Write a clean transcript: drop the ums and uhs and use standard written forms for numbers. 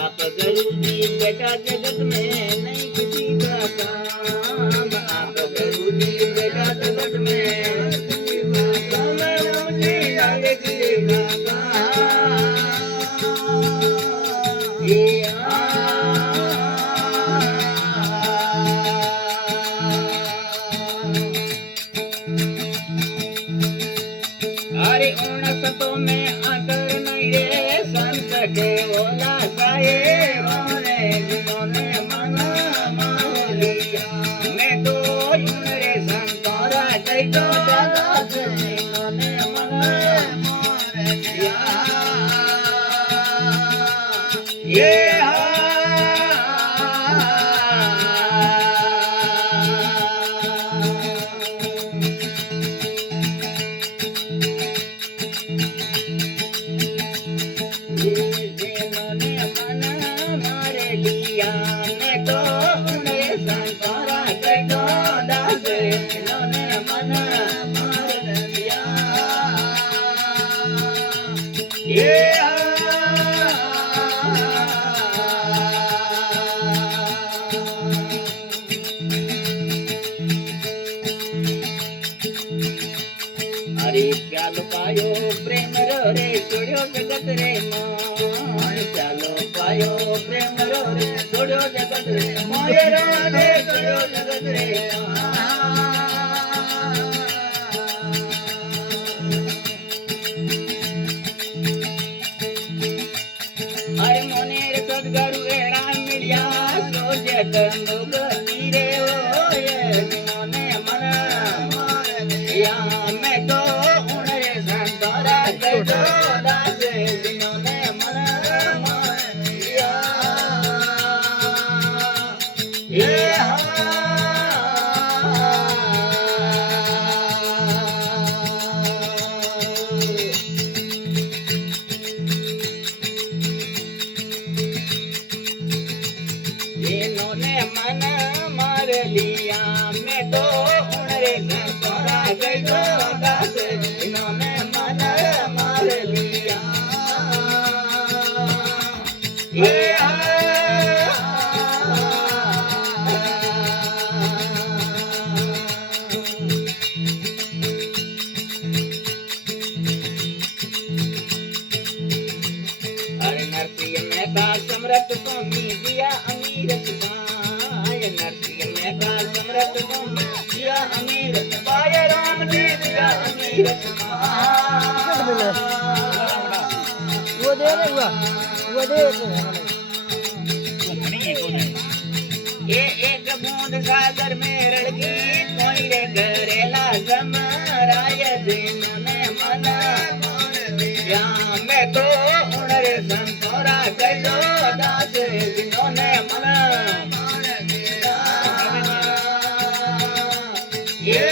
आप गुरुजी बेटा जगत में नहीं किसी का काम, आप गुरुजी बेटा जगत में मुझे आगे किसी का काम। अरे उन सतों में आकर नहीं रे संत के बोला साए वाले जिन्होंने मना मान लिया। मैं तो रे संतोरा कई तो दादा से जिन्होंने मना मान लिया। ये अरे प्यालो पायो प्रेम रे छोड़ो जगत रे मान, प्यालो पायो प्रेम रे छोड़ो जगत रे मोरे राधे छोड़ो जगत रे अरे मोनेर सदगुरु एड़ा मिलिया सोचे कंदुक नीरे ओए मोने मन मार दिया। मैं तो उनरे संतोरा कई तो दास जिन्होंने मन मार दिया। ये इन्होंने मन मार लिया। मैं तो उनरे संतोरा गई तो दास इन्होंने मन मार लिया। अरे नरसिंह मेहता समरथ स्वामी दिया अमीर पाय, नरसिंह मेहता समरथ स्वामी दिया अमीर पाय, राम जी दिया अमीर वो दे रहे वो दे ये एक बूंद सागर में रड़गी कोई रे करेला समाराय जिन्होंने मना मान दिया। मैं तो उनरे संतोरा कई तो दास जिन्होंने मना मान दिया। ये